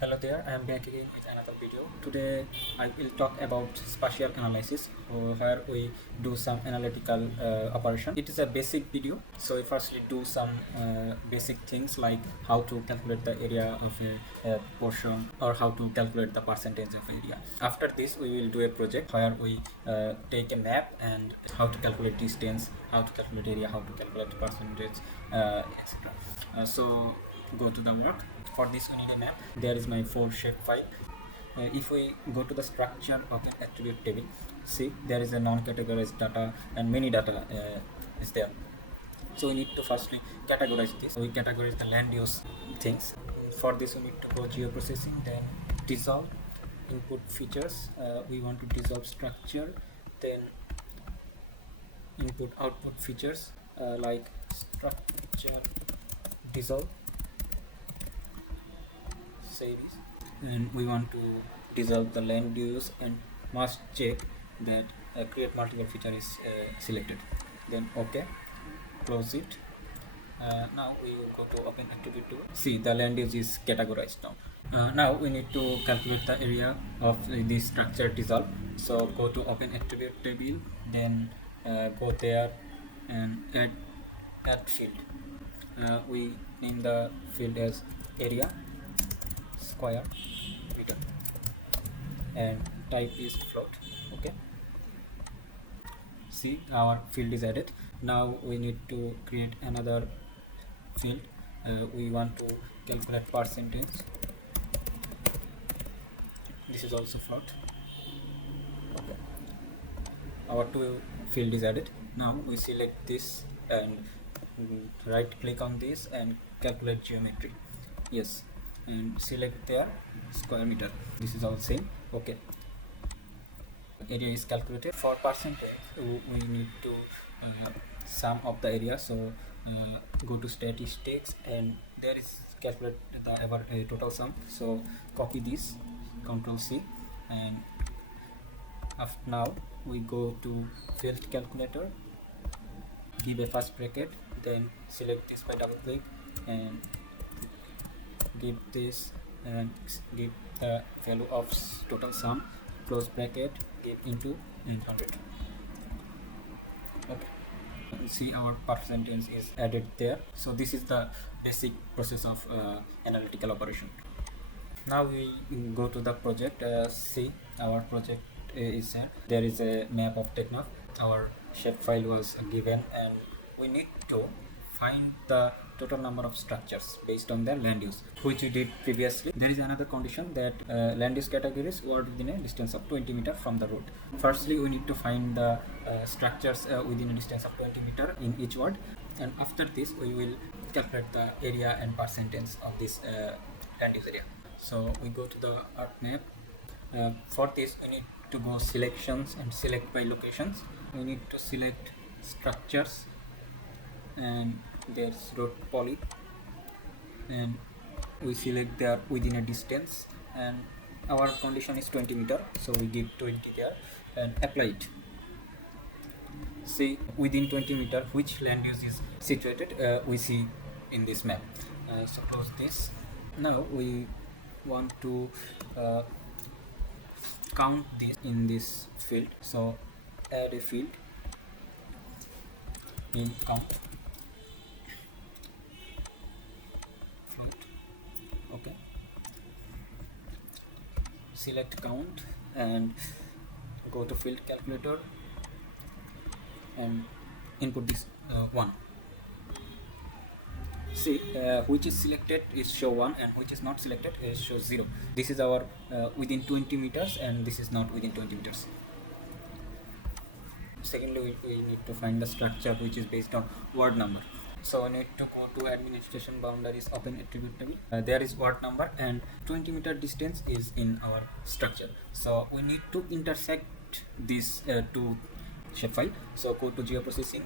Hello there, I am back again with another video. Today I will talk about spatial analysis where we do some analytical operation. It is a basic video, so we firstly do some basic things like how to calculate the area of a portion or how to calculate the percentage of area. After this we will do a project where we take a map and how to calculate distance, how to calculate area, how to calculate percentage, etc. So go to the work. For this we need a map. There is my 4 shape file. If we go to the structure of an attribute table, see there is a non-categorized data and many data is there. So we need to firstly categorize this. We categorize the land use things. For this we need to go geoprocessing, then dissolve input features. We want to dissolve structure, then input output features like structure dissolve, say this, and we want to dissolve the land use and must check that create multiple feature is selected, then okay, close it. Now we will go to open attribute tool. See, the land use is categorized now. Now we need to calculate the area of this structure dissolve. So go to open attribute table, then go there and add field. We name the field as area square meter and type is float. Okay, see, our field is added. Now we need to create another field. We want to calculate percentage. This is also float. Okay, our two field is added. Now we select this and right click on this and calculate geometry. Yes, and select there square meter. This is all same. Okay, area is calculated. For percentage we need to sum of the area. So go to statistics and there is calculate the total sum. So copy this, Ctrl C, and after now we go to field calculator, give a first bracket, then select this by double click and give this and give the value of total sum, close bracket, give into and 100. Okay, see, our percentage is added there. So this is the basic process of analytical operation. Now we go to the project. See, our project is set. There is a map of Technov. Our shapefile was given and we need to find the total number of structures based on their land use, which we did previously. There is another condition that land use categories were within a distance of 20 meter from the road. Firstly, we need to find the structures within a distance of 20 meter in each word, and after this we will calculate the area and percentage of this land use area. So we go to the art map. For this we need to go selections and select by locations. We need to select structures and there's road poly, and we select there within a distance, and our condition is 20 meter, so we give 20 there and apply it. See, within 20 meter which land use is situated, we see in this map. So close this. Now we want to count this in this field, so add a field in count float. Okay, select count and go to field calculator and input this 1. See, which is selected is show 1 and which is not selected is show 0. This is our within 20 meters and this is not within 20 meters. Secondly, we need to find the structure which is based on word number. So we need to go to administration boundaries, open attribute table. There is word number and 20 meter distance is in our structure. So we need to intersect these two shapefile. So go to geoprocessing,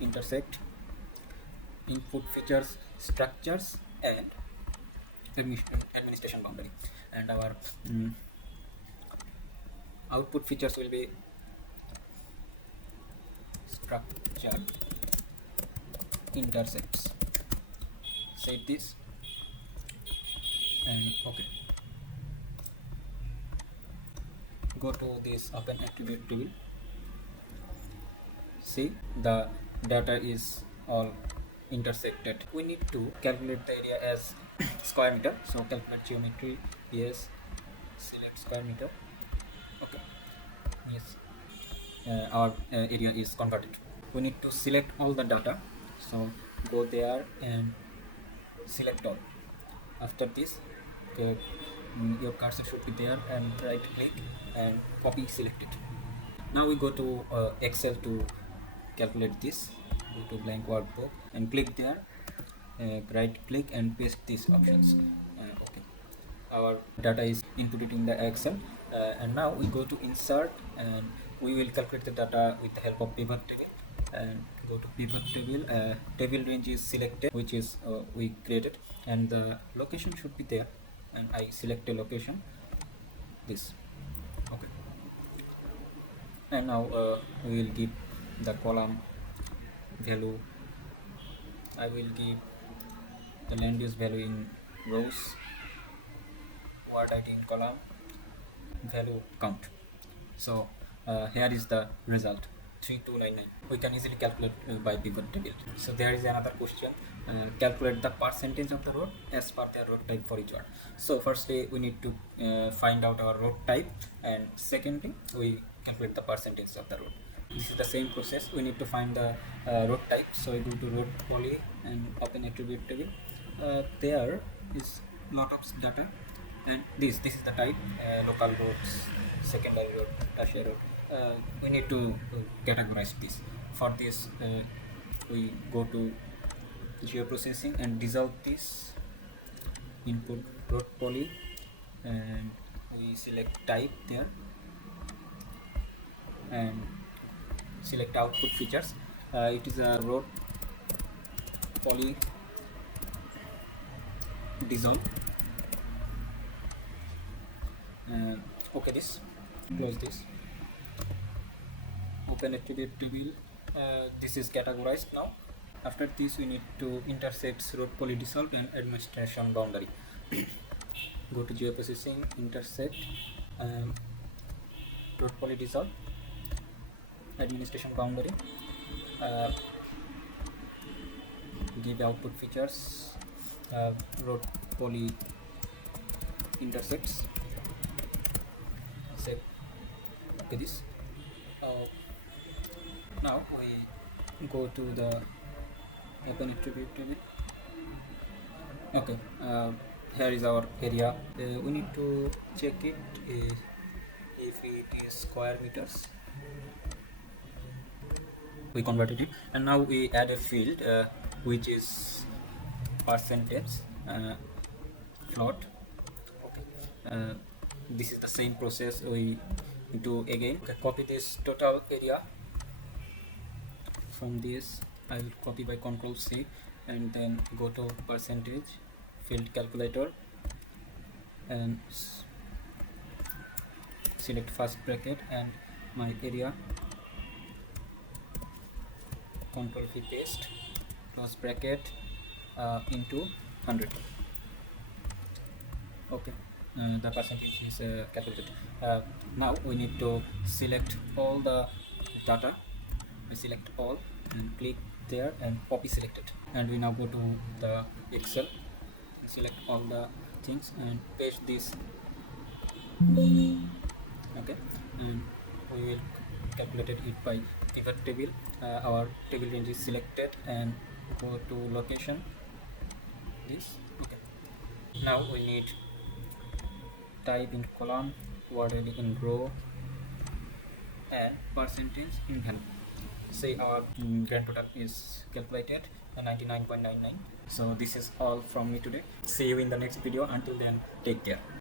intersect, input features, structures and administration boundary, and our output features will be structure intersects. Save this and okay. go to this open attribute table. See, the data is all intersected. We need to calculate the area as square meter. So calculate geometry. Yes, select square meter. Okay. Yes, our area is converted. We need to select all the data. So go there and select all. After this, your cursor should be there, and right click and copy selected. Now we go to Excel to calculate this. Go to blank workbook and click there, right click and paste these options. Okay, our data is inputted in the Excel, and now we go to insert and we will calculate the data with the help of pivot table. And go to pivot table. Table range is selected, which is we created, and the location should be there, and I select a location, this. Okay, and now we will give the column value. I will give the land use value in rows, word ID in column, value count. So here is the result, 3299. We can easily calculate by pivot table. So there is another question, calculate the percentage of the road as per their road type for each one. So firstly we need to find out our road type, and secondly we calculate the percentage of the road. This is the same process. We need to find the road type. So we go to road poly and open attribute table. There is lot of data, and this is the type, local roads, secondary road, tertiary road. We need to categorize this. For this we go to geoprocessing and dissolve this, input road poly, and we select type there and select output features. It is a road poly dissolve. Okay, this, close this, open attribute table. This is categorized now. After this we need to intersect road poly dissolve and administration boundary. Go to geoprocessing, intersect road poly dissolve, administration boundary, give output features, road poly intersects, save. Okay, this. Now we go to the open attribute table. Okay, here is our area. We need to check it if it is square meters. We converted it, and now we add a field which is percentage float. Okay. This is the same process we do again. Okay, copy this total area. From this I will copy by Ctrl C, and then go to percentage field calculator and select first bracket and my area, Ctrl V paste, close bracket, into 100. Okay, the percentage is calculated. Now we need to select all the data. I select all and click there and copy selected, and we now go to the Excel and select all the things and paste this. Okay, and we will calculate it by pivot table. Our table range is selected, and go to location, this. Okay, now we need type in column, word ID in row, and percentage in value. Say our grand total is calculated 99.99. So this is all from me today. See you in the next video. Until then, take care.